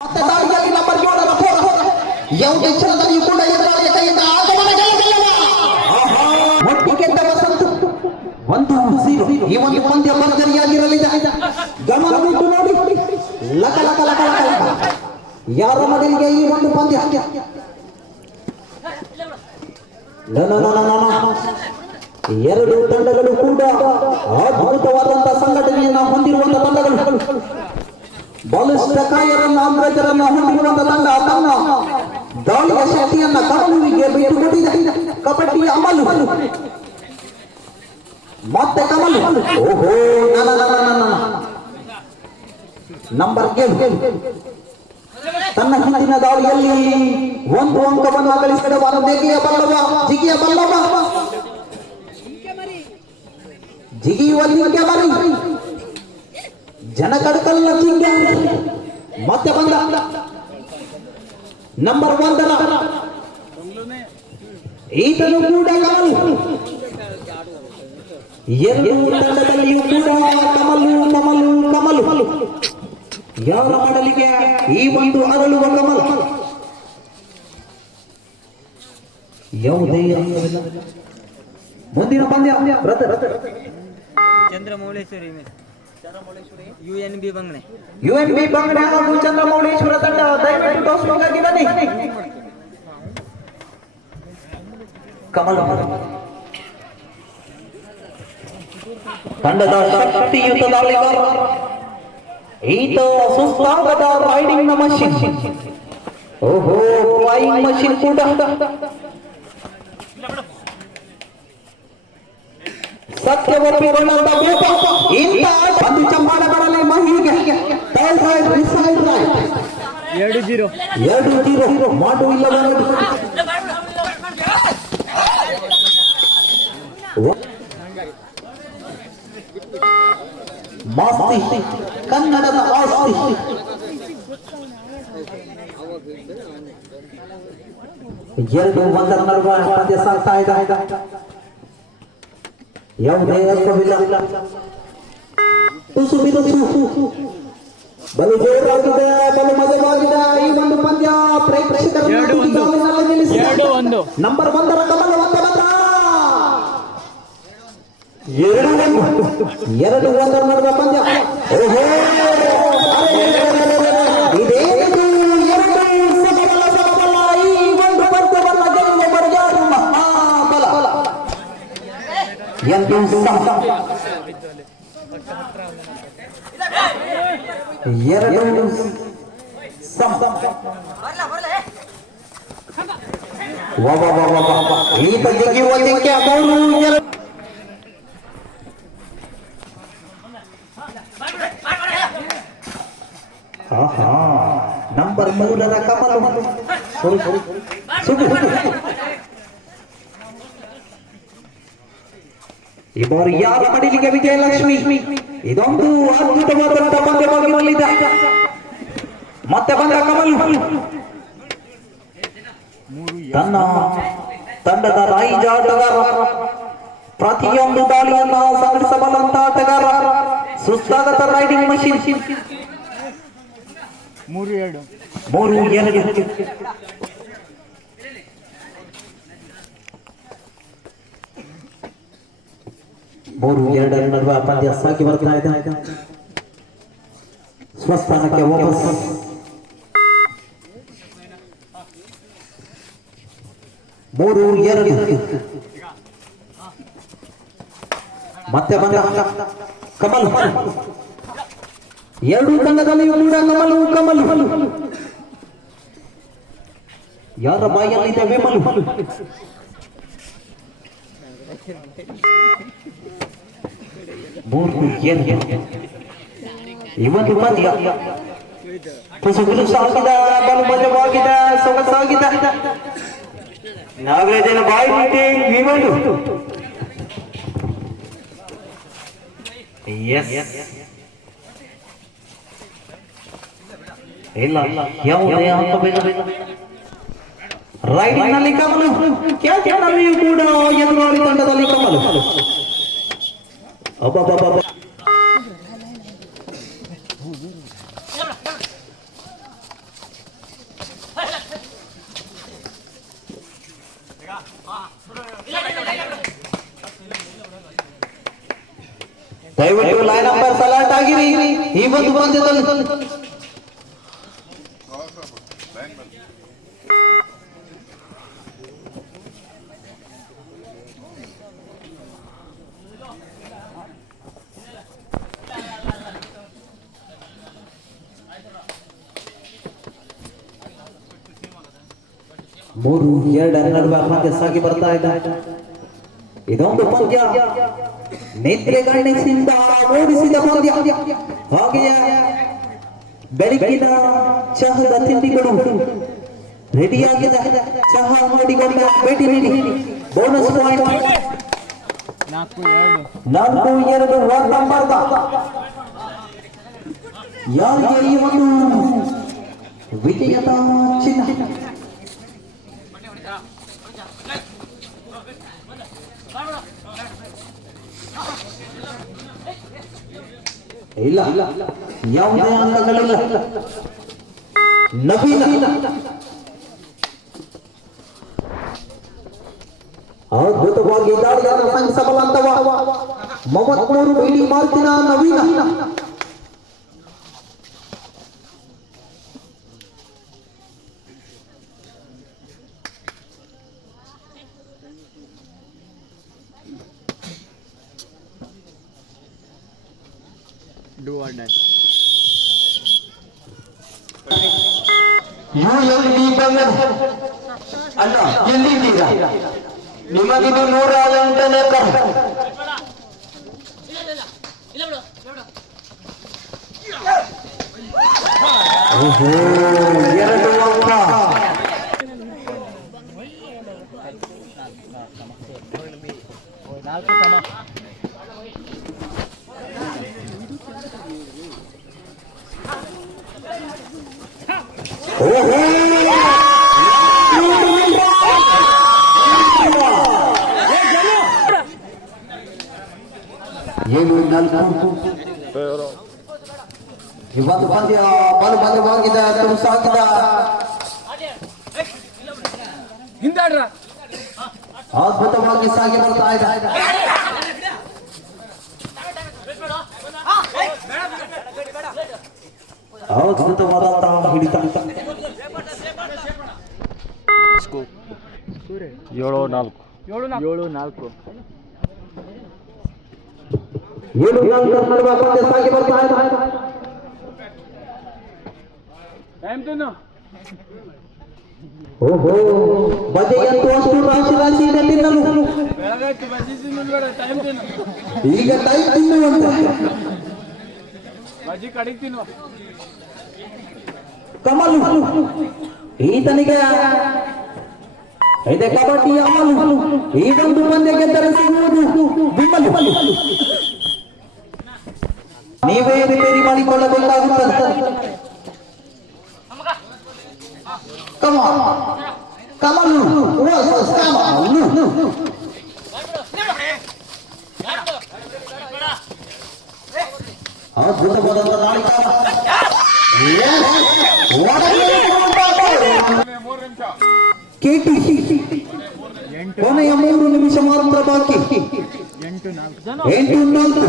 ಮತ್ತೆ ದಾಳಿಯಲ್ಲಿ ನಂಬರ್ ಏಳರ ಫೋರ್ ಯಾವುದೇ ಕ್ಷಣದಲ್ಲಿಯೂ ಕೂಡ ಎದುರಾಳಿಯ ಕೈಯಿಂದ ಆಗಮನ. ಒಟ್ಟಿಗೆದ್ದ ವಸಂತ ಒಂದು. ಈ ಒಂದು ಪಂದ್ಯ ಭರ್ಜರಿಯಾಗಿರಲಿದೆ ಗಮನ ನೋಡಿ ಲಕ ಲಕ ಲಕ ಲಕ ಲಕ. ಯಾರ ಮಗನಿಗೆ ಈ ಒಂದು ಪಂದ್ಯ. ಎರಡು ತಂಡಗಳು ಕೂಡ ಅದ್ಭುತವಾದಂತಹ ಸಂಘಟನೆಯನ್ನ ಹೊಂದಿರುವಂತಹ ತಂಡಗಳು ಬಲಿಷ್ಠ ಕಾಯರನ್ನ ಅಂಗ್ರೇಜರನ್ನ ಹೊಂದಿರುವಂತ ತಂಡ ತನ್ನ ದಾಳಿಯ ಶಕ್ತಿಯನ್ನ ಕಮಲುವಿಗೆ ಬಿಟ್ಟುಕೊಟ್ಟಿದೆ ಕಬಡ್ಡಿ ಅಮಲು ಮತ್ತೆ ಕಮಲು ಓಹೋ ನನ, ನನ, ನನ, ನನ. ನಂಬರ್ ಗೇಮ್ ತನ್ನ ಹಿಂದಿನ ದಾಳಿಯಲ್ಲಿ ಒಂದು ಅಂಕವನ್ನು ಗಳಿಸಿದವ ನೆಗೆಯ ಬಲ್ಲವ ಜಿಗಿಯ ಬಲ್ಲವ ಜಿಗಿಯುವಲ್ಲಿಗೆ ಮರಿ ಜನ ಕಡಕಲ್ಲ ಮತ್ತೆ ಬಂದ ನಂಬರ್ ಒಂದರ ಈತನು ಕೂಡ ತಂಡದಲ್ಲಿಯೂ ಕೂಡ ಕಮಲು ಕಮಲು ಕಮಲು. ಯಾರ ಮಾಡಲಿಗೆ ಈ ಒಂದು ಅರಳುವ ಕಮಲ? ಯಾವುದೇ ಮುಂದಿನ ಪಂದ್ಯ ರಥ ರಥ. ಚಂದ್ರಮೌಳೇಶ್ವರಿ U N B Bangera U N B Bangera ಹಾಗೂ ಚಂದ್ರಮೌಳೇಶ್ವರ ತಂಡ ದಯವಿಟ್ಟು ಟೋಸ್ಟಿಗಾಗಿ ಬನ್ನಿ ಕಮಲ ತಂಡದ ಶಕ್ತಿಯುತ ದಾಳಿಗಾರ ಈತ ಸುಸ್ತಾಗದ ರೈಡಿಂಗ್ ನ ಮಷಿನ್ ಓಹೋ ಫ್ಲೈಯಿಂಗ್ ಮಷಿನ್ ಕೂಡ ಸತ್ಯ ಒಪ್ಪಿಕೊಂಡಂತ ಭೂತ ಇಂಥ ಒಂದು ಚಂಬಾಡ ಬರಲಿ ಮಹಿಗೆ ಟೈಲ್ ರೈಟ್ ಮಿಸೈಲ್ ರೈಟ್ ಎರಡು ಜೀರೋ ಎರಡು ಜೀರೋ ಮಾಡು ಇಲ್ಲ ಬಂದು ಮಾಸ್ತಿ ಕನ್ನಡದ ಆಸ್ತಿ ಎರಡು ಒಂದರ ನಡುವ ಪದ್ಯ ಸಾಗ್ತಾ ಇದೆ ಯಾವುದೇ ಅರ್ಥವಿಲ್ಲ. ತುಸು ಬಿರುಸು ಬಲು ಜೋರಾಗಿದೆ ಬಲು ಮಜವಾಗಿದೆ ಈ ಒಂದು ಪಂದ್ಯ. ಪ್ರೇಕ್ಷಕರನ್ನು. ನಂಬರ್ ಒಂದರ ಕಮಲ ಎರಡು. ಎರಡು ಒಂದರ ನಡುವೆ ಪಂದ್ಯ. ಓಹೋ! ಎಂದು ಸಮ ಎರಡು ಸಮ ವಾ ವಾ ವಾ ವಾ ವಾ ವಾ. ಈತ ಜಿಗಿಯುವುದಕ್ಕೆ ಮೂರು ಎರಡು ಆಹಾ ನಂಬರ್ ಮೂರರ ಕಮಲ ಸುಡು, ಸುಡು, ಈ ಬಾರಿ ಯಾರ ಮಡಿಲಿಗೆ ವಿಜಯಲಕ್ಷ್ಮಿ? ಇದೊಂದು ಅದ್ಭುತವಾದಂತಹ ಪಂದ್ಯವಾಗಿರಲಿದೆ ಮತ್ತೆ ಬಂದ ಕಮಲ್. ತನ್ನ ತಂಡದ ರಾಯಿಜ ಆಟಗಾರ ಪ್ರತಿಯೊಂದು ದಾಳಿಯನ್ನ ಸಂಘಟಿಸಬಲ್ಲಂತ ಆಟಗಾರ ಸುಸ್ತಾಗತ ರೈಡಿಂಗ್ ಮಷೀನ್ ಮೂರು ಎರಡು. ಮೂರು ಎರಡು. ಮೂರು ಎರಡರ ನಡುವೆ ಪಂದ್ಯ ಸಾಗಿ ಬರ್ತಾ ಇದೆ. ಸ್ವಸ್ಥಾನಕ್ಕೆ ವಾಪಸ್. ಮೂರು ಎರಡು. ಮತ್ತೆ ಬಂದ ಕಮಲ್. ಎರಡು ತಂಡದಲ್ಲಿಯೂ ಕೂಡ ಕಮಲು ಕಮಲು. ಯಾರ ಬಾಯಲ್ಲಿದೆ ವಿಮಲು? ಮೂರು ಎರಡು ಇವತ್ತು ಪಂದ್ಯ ತುಸು ಬಿರುಸಾಗಿದೆ ಬಲು ಮಜವಾಗಿದೆ ಸೊಗಸಾಗಿದೆ ನಾಗರಾಜನ ಬಾಯಿ ಬಿಟ್ಟೆ ವಿಮಲು ಎಸ್ ಇಲ್ಲ ಯಾವುದೇ ಅಂಕವಿಲ್ಲ ರೈಡಿಂಗ್ನಲ್ಲಿ ಕಮಲು ಕ್ಯಾಚಿಂಗ್ ನಲ್ಲಿಯೂ ಕೂಡ ಎದುರಾಳಿ ತಂಡದಲ್ಲಿ ಕಮಲು అబ్బాబాబా ದಯವಿಟ್ಟು ಲೈನ್ ನಂಬರ್ ತಲಾಟ್ ಆಗಿರಿ ಈ ಒಂದು ಬಂದಿದ್ದಲ್ಲಿ ಮೂರು ಎರಡರ ನಡುವೆ ಮತ್ತೆ ಸಾಗಿ ಬರ್ತಾ ಇದೆ ಇದೊಂದು ಪಂದ್ಯ. ನಿದ್ರೆಗಣ್ಣಿಸಿಂದ ಮೂಡಿಸಿದ ಪಂದ್ಯ. ಹಾಗೆಯೇ ಬೆಳಗಿನ ಚಹದ ತಿಂಡಿಗಳು ರೆಡಿಯಾಗಿದೆ ಚಹ ನೋಡಿಕೊಂಡ ಭೇಟಿ ನೀಡಿ. ಬೋನಸ್ ಪಾಯಿಂಟ್ ನಾಲ್ಕು, ಎರಡು ವಾರ್ತಾಂಬರ್ಗ ಯಾರಿಗೆ ಈ ಒಂದು ವಿಜಯದ ಚಿನ್ನ? ಇಲ್ಲ. ಯಾವುದೇ ಅಂಗಗಳಿಲ್ಲ ನವೀನ ಅದ್ಭುತವಾಗಿ ದಾಳಿಯನ್ನು ಸಂಘಿಸಬಲ್ಲಂತವ ಮೂವತ್ಮೂರು ಇಡೀ ಮಾರ್ಕಿನ ನವೀನ do or die ULB Bangera ಅಲ್ಲ ಎಲ್ಲಿದ್ದೀರಾ ನಿಮಗಿದು ನೂರ ಎಂಟನೇ ಕರ್ ಓಹೋ ಎರಡು ಅಂಕ ಏಳು ನಾಲ್ಕು ಇವತ್ತು ಪಂದ್ಯ ಬಲು ಪಂದ್ಯವಾಗಿದೆ ತುಮಸಾಗಿದ ಹಿಂದಾಡ್ರ ಅದ್ಭುತವಾಗಿ ಸಾಗಿ ಬರ್ತಾ ಇದೆ ಅದ್ಭುತವಾದಂತಹ ಹಿಡಿತ ಏಳು ನಾಲ್ಕು ಏಳು ನಾಲ್ಕು ಏಳು ನಾಲ್ಕು ಏಳು ನಾಲ್ಕರ ನಡುವೆ ಪಂದ್ಯ ಸಾಗಿ ಬರ್ತಾ ಇದೆ ಟೈಮ್ ತಿನ್ನು ಓಹೋ ಬಜೆಯಂತೂ ಅಷ್ಟು ರಾಶಿ ರಾಶಿ ಇದೆ ತಿನ್ನಲು ಬೆಳಗಾಯ್ತು ಬಜ್ಜಿ ತಿನ್ನೋದು ಬೇಡ ಟೈಮ್ ತಿನ್ನು ಈಗ ಟೈಮ್ ತಿನ್ನುವಂತ ಬಜ್ಜಿ ಕಡಿಗೆ ತಿನ್ನುವ ಕಮಲು ಈತನಿಗೆ ಇದೆ ಕಬಡ್ಡಿಯ ಅಮಲು ಇದೊಂದು ಪಂದ್ಯ ಗೆದ್ದರೆ ಸಿಗುವುದು ಬಿಮ್ಮಲು ನೀವೇ ರಿಪೇರಿ ಮಾಡಿಕೊಳ್ಳಬೇಕಾಗುತ್ತದೆ ಕಮ ಕಮಲು ವರ್ಸಸ್ ಕಮಲು ಅದ್ಭುತವಾದಂತ ನಾಳಿಕ ಕೇಟಿ ಕೊನೆಯ ಮೂರು ನಿಮಿಷ ಮಾತ್ರ ಬಾಕಿ ಎಂಟು ನಾಲ್ಕು ಎಂಟು ನಾಲ್ಕು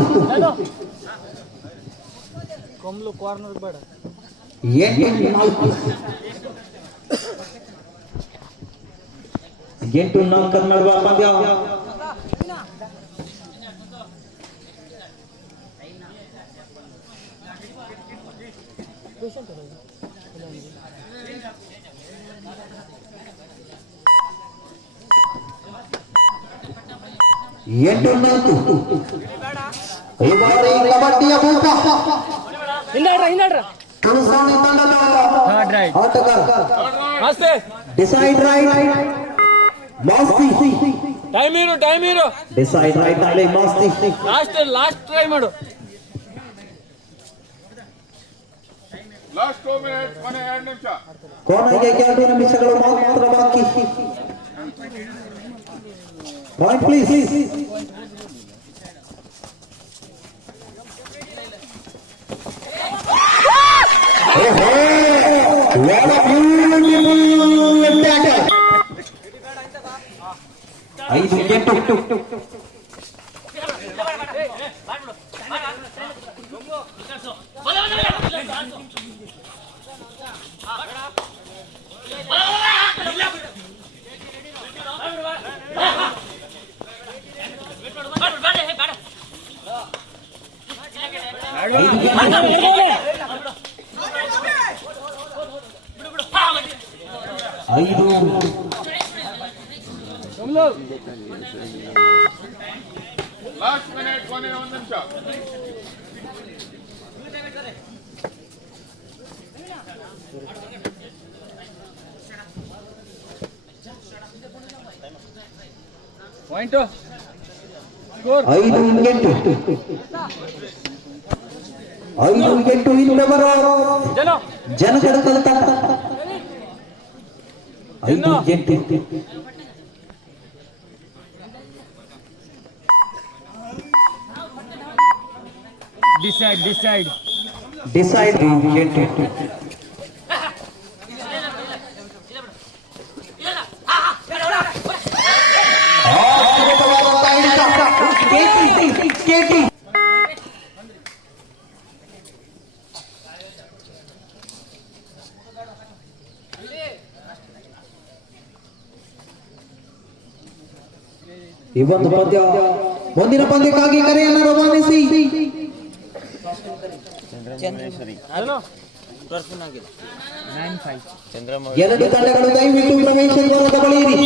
ಕೊಮ್ಲು ಕಾರ್ನರ್ ಬೇಡ ಎಂಟು ನಾಲ್ಕು ಎಂಟು ನಾಲ್ಕರ ನಡುವ ಪಂದ್ಯ ಎಂಟು ನಾಲ್ಕು ಈ ಬಾರಿ ಕಬಡ್ಡಿಯ ಭೂಪ ಹಿಂದಾಡ್ರ ಹಿಂದಾಡ್ರ ಥರ್ಡ್ ರೈಟ್ ಅಷ್ಟೇ ಡಿಸೈಡ್ ರೈಟ್ ಮಾಸ್ತಿ ಟೈಮ್ ಇರು ಟೈಮ್ ಇರು. ಡಿಸೈಡ್ ರೈಟ್ ಅಲ್ಲಿ ಮಾಸ್ತಿ ಲಾಸ್ಟ್ ಲಾಸ್ಟ್ ಟ್ರೈ ಮಾಡು. ಲಾಸ್ಟ್ ಟೂ ಮಿನಿಟ್ ಮನೆ ಎರಡು ನಿಮಿಷ. ಕೊನೆಗೆ ಎರಡು ನಿಮಿಷಗಳು ಮಾತ್ರ ಬಾಕಿ. ಪಾಯಿಂಟ್ ಪ್ಲೀಸ್ ಐದು ಎಂಟು ಐದು ಐದು ಪಾಯಿಂಟ್ మినిట్ కొనే ఒక నిమిషం పాయింట్ ఐదు వికెట్ ఐదు wicket in number ಐದು ಎಂಟು ಡಿಸೈಡ್ ಡಿಸೈಡ್ ಡಿಸೈಡ್ ಎಂಟು ಈ ಒಂದು ಪಂದ್ಯ ಮುಂದಿನ ಪಂದ್ಯಕ್ಕಾಗಿ ಕರೆಯನ್ನು ರವಾನಿಸಿ ಎರಡು ತಂಡಗಳು ದಯವಿಟ್ಟು ಪ್ರವೇಶ ಬಳಿಯಿರಿ